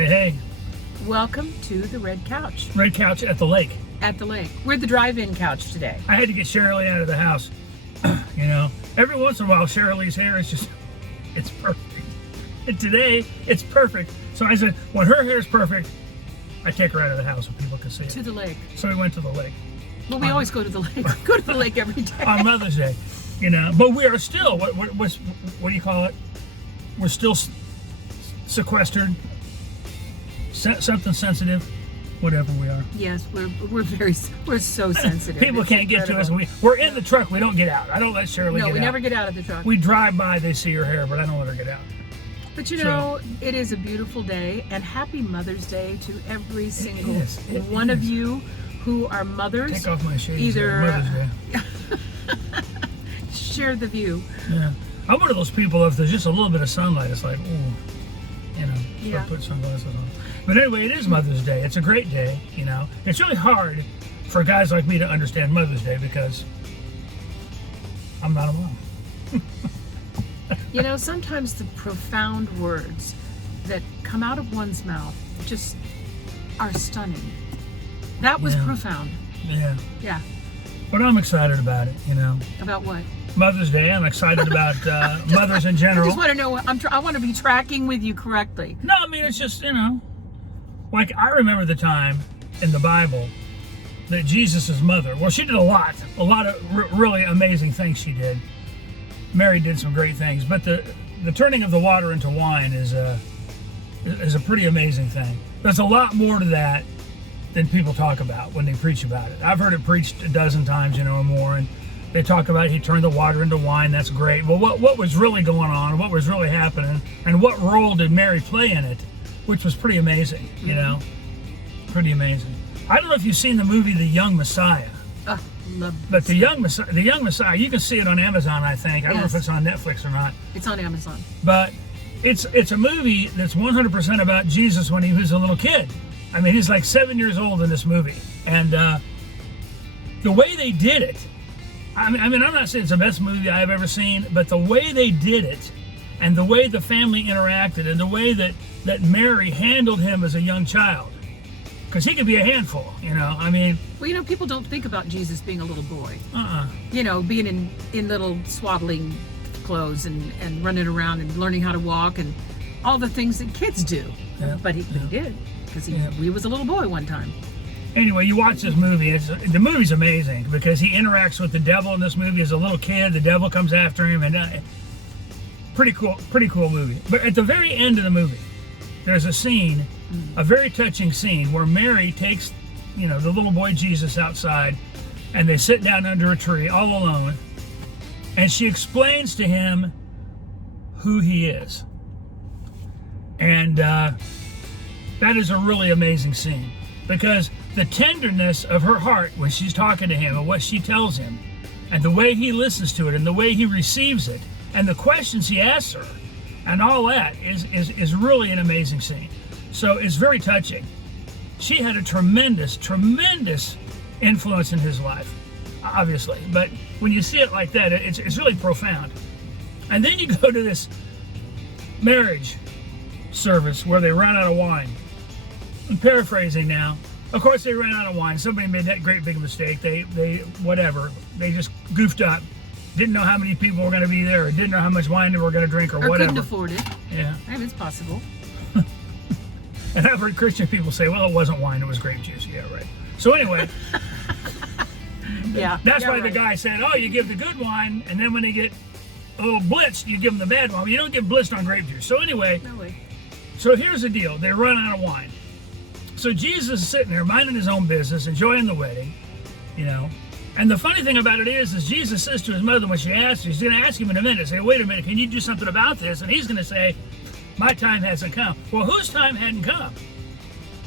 Hey, hey. Welcome to the Red Couch. Red couch at the lake. At the lake. We're the drive-in couch today. I had to get Sharalee out of the house. You know, every once in a while, Sharalee's hair is just, it's perfect. And today, it's perfect. So I said, when her hair is perfect, I take her out of the house so people can see it. To the lake. So we went to the lake. Well, we always go to the lake. We go to the lake every day. On Mother's Day, you know. But we are still, what do you call it? We're still sequestered. Something sensitive, whatever we are. Yes, we're so sensitive. People can't get to us. We're in the truck. We don't get out. I don't let Sharalee get out. No, we never get out of the truck. We drive by, they see her hair, but I don't let her get out. But you know, it is a beautiful day, and happy Mother's Day to every single one of you who are mothers. Take off my shades. Either Mother's Day. Share the view. Yeah, I'm one of those people. If there's just a little bit of sunlight, it's like, ooh, you know. Yeah. Put sunglasses on. But anyway, it is Mother's Day. It's a great day. You know, it's really hard for guys like me to understand Mother's Day because I'm not a mom. You know, sometimes the profound words that come out of one's mouth just are stunning. That was profound. Yeah. Yeah. But I'm excited about it, you know. About what? Mother's Day. I'm excited about mothers in general. I just want to know, I want to be tracking with you correctly. No, I mean, it's just, you know, like I remember the time in the Bible that Jesus' mother, well, she did a lot of really amazing things she did. Mary did some great things, but the turning of the water into wine is a pretty amazing thing. There's a lot more to that than people talk about when they preach about it. I've heard it preached a dozen times, you know, or more, and they talk about he turned the water into wine. That's great. Well, what was really going on? What was really happening? And what role did Mary play in it? Which was pretty amazing, you know, pretty amazing. I don't know if you've seen the movie The Young Messiah. But the young Messiah, you can see it on Amazon, I think. I don't know if it's on Netflix or not. It's on Amazon. But it's a movie that's 100% about Jesus when he was a little kid. I mean, he's like 7 years old in this movie, and the way they did it. I mean, I'm not saying it's the best movie I've ever seen, but the way they did it, and the way the family interacted, and the way that Mary handled him as a young child. Because he could be a handful, you know. I mean, well, you know, people don't think about Jesus being a little boy. You know, being in little swaddling clothes and running around and learning how to walk and all the things that kids do. Yeah. But he did, because he was a little boy one time. Anyway, you watch this movie. The movie's amazing because he interacts with the devil in this movie as a little kid. The devil comes after him, and pretty cool movie. But at the very end of the movie, there's a scene. A very touching scene where Mary takes, you know, the little boy Jesus outside, and they sit down under a tree all alone, and she explains to him who he is. And that is a really amazing scene because the tenderness of her heart when she's talking to him and what she tells him and the way he listens to it and the way he receives it and the questions he asks her and all that is really an amazing scene. So it's very touching. She had a tremendous influence in his life, obviously. But when you see it like that, it's really profound. And then you go to this marriage service where they ran out of wine. I'm paraphrasing now. Of course, they ran out of wine. Somebody made that great big mistake. They just goofed up. Didn't know how many people were going to be there, or didn't know how much wine they were going to drink, or whatever. Couldn't afford it. Yeah. I mean, it's possible. And I've heard Christian people say, well, it wasn't wine, it was grape juice. Yeah, right. So anyway, that's why the guy said, oh, you give the good wine, and then when they get a little blitzed, you give them the bad wine. You don't get blitzed on grape juice. So anyway, so here's the deal. They run out of wine. So Jesus is sitting there minding his own business, enjoying the wedding, you know. And the funny thing about it is Jesus says to his mother when she asks, he's going to ask him in a minute, say, wait a minute, can you do something about this? And he's going to say, my time hasn't come. Well, whose time hadn't come?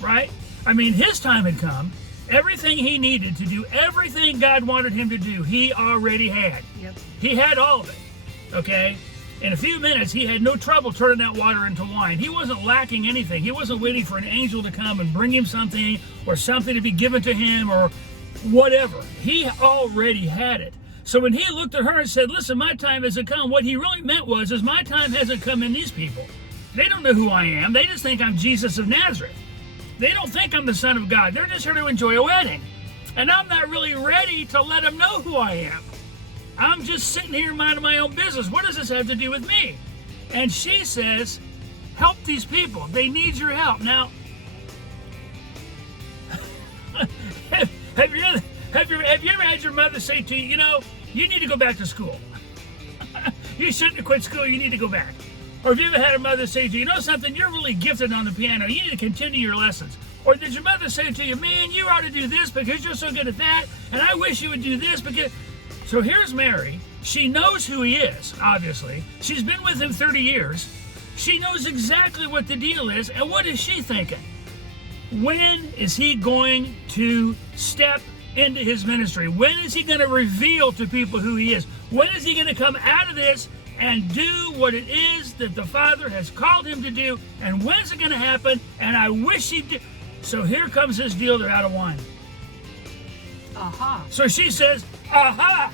Right? I mean, his time had come. Everything he needed to do, everything God wanted him to do, he already had. Yep. He had all of it, okay? In a few minutes, he had no trouble turning that water into wine. He wasn't lacking anything. He wasn't waiting for an angel to come and bring him something or something to be given to him or whatever. He already had it. So when he looked at her and said, listen, my time hasn't come, what he really meant was, my time hasn't come in these people. They don't know who I am. They just think I'm Jesus of Nazareth. They don't think I'm the Son of God. They're just here to enjoy a wedding. And I'm not really ready to let them know who I am. I'm just sitting here minding my own business. What does this have to do with me? And she says, help these people. They need your help. Now, have you ever had your mother say to you, you know, you need to go back to school. You shouldn't have quit school. You need to go back. Or have you ever had a mother say to you, you know something, you're really gifted on the piano. You need to continue your lessons. Or did your mother say to you, man, you ought to do this because you're so good at that, and I wish you would do this because... So here's Mary. She knows who he is, obviously. She's been with him 30 years. She knows exactly what the deal is, and what is she thinking? When is he going to step into his ministry? When is he going to reveal to people who he is? When is he going to come out of this and do what it is that the Father has called him to do? And when is it going to happen? And I wish he did. So here comes this deal, they're out of wine. Aha. So she says, aha.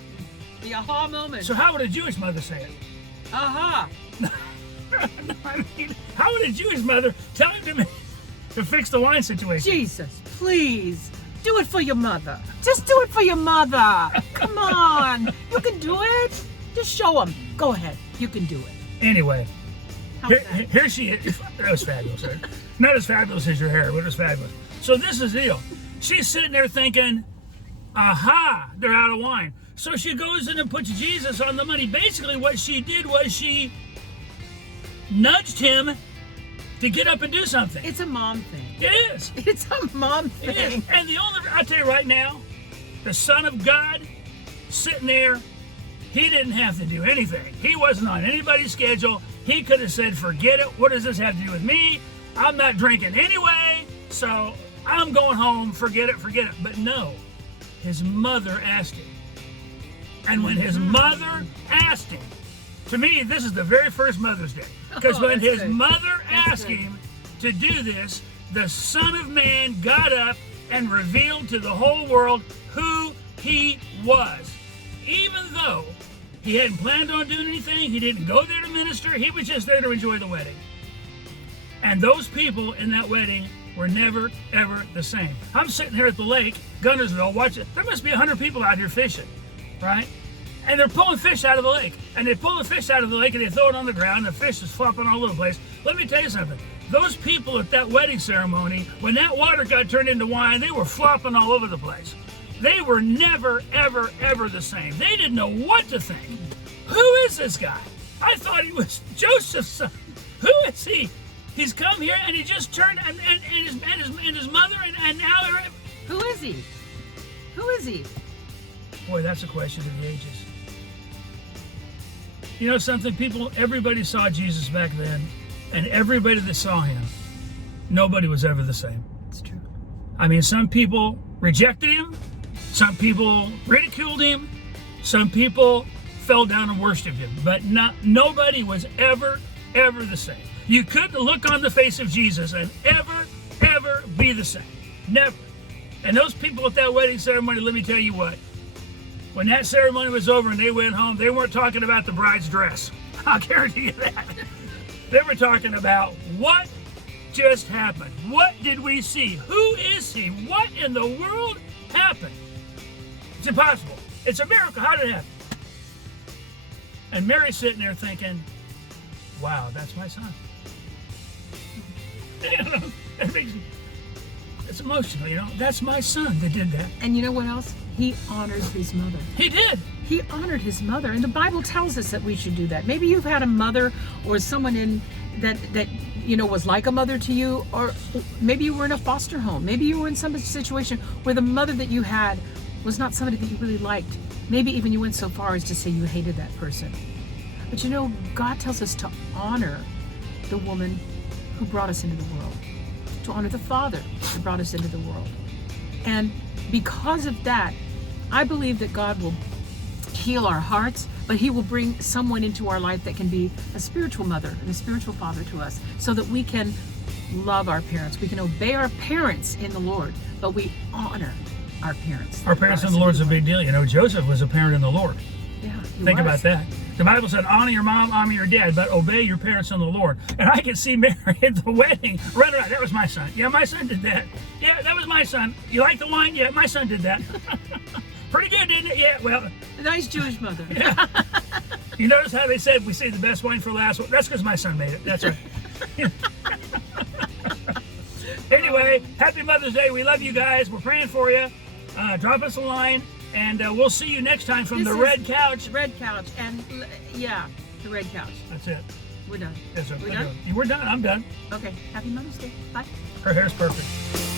The aha moment. So how would a Jewish mother say it? Aha. I mean, how would a Jewish mother tell him to fix the wine situation? Jesus, please. Do it for your mother. Just do it for your mother. Come on. You can do it. Just show them. Go ahead. You can do it. Anyway, How's that? here she is. That was fabulous, right? Not as fabulous as your hair, but it was fabulous. So this is the deal. She's sitting there thinking, aha, they're out of wine. So she goes in and puts Jesus on the money. Basically what she did was she nudged him to get up and do something. It's a mom thing. It is. It's a mom thing. It is. And I'll tell you right now, the Son of God sitting there, he didn't have to do anything. He wasn't on anybody's schedule. He could have said, forget it. What does this have to do with me? I'm not drinking anyway, so I'm going home. Forget it. But no, his mother asked him. And when his mother asked him, to me, this is the very first Mother's Day. Because when his mother asked him to do this, the Son of Man got up and revealed to the whole world who he was. Even though he hadn't planned on doing anything, he didn't go there to minister, he was just there to enjoy the wedding. And those people in that wedding were never, ever the same. I'm sitting here at the lake, Gunnersville, watching. There must be 100 people out here fishing, right? And they're pulling fish out of the lake. And they pull the fish out of the lake and they throw it on the ground. The fish is flopping all over the place. Let me tell you something. Those people at that wedding ceremony, when that water got turned into wine, they were flopping all over the place. They were never, ever, ever the same. They didn't know what to think. Who is this guy? I thought he was Joseph's son. Who is he? He's come here and he just turned and his mother and now they're... Who is he? Who is he? Boy, that's a question of the ages. You know something, people, everybody saw Jesus back then, and everybody that saw him, nobody was ever the same. It's true. I mean, some people rejected him, some people ridiculed him, some people fell down and worshiped him, but nobody was ever the same. You couldn't look on the face of Jesus and ever be the same. Never. And those people at that wedding ceremony, let me tell you what, when that ceremony was over and they went home, they weren't talking about the bride's dress. I'll guarantee you that. They were talking about what just happened. What did we see? Who is he? What in the world happened? It's impossible. It's a miracle. How did it happen? And Mary's sitting there thinking, wow, that's my son. It's emotional, you know. That's my son that did that. And you know what else? He honors his mother. He did. He honored his mother, and the Bible tells us that we should do that. Maybe you've had a mother or someone in that you know was like a mother to you, or maybe you were in a foster home. Maybe you were in some situation where the mother that you had was not somebody that you really liked. Maybe even you went so far as to say you hated that person. But you know, God tells us to honor the woman who brought us into the world, to honor the father who brought us into the world. And because of that, I believe that God will heal our hearts, but he will bring someone into our life that can be a spiritual mother and a spiritual father to us, so that we can love our parents. We can obey our parents in the Lord, but we honor our parents. Our parents in the Lord is a big deal. You know, Joseph was a parent in the Lord. Yeah, Think about that. The Bible said, honor your mom, honor your dad, but obey your parents in the Lord. And I can see Mary at the wedding running around. That was my son. Yeah, my son did that. Yeah, that was my son. You like the wine? Yeah, my son did that. Pretty good, didn't it? Yeah, well. A nice Jewish mother. Yeah. You notice how they said we say the best wine for last? Well, that's because my son made it. That's right. Anyway, happy Mother's Day. We love you guys. We're praying for you. Drop us a line, and we'll see you next time from the Red Couch. Red Couch, and yeah, the Red Couch. That's it. We're done. Yes, sir. We're done? We're done. I'm done. Okay. Happy Mother's Day. Bye. Her hair's perfect.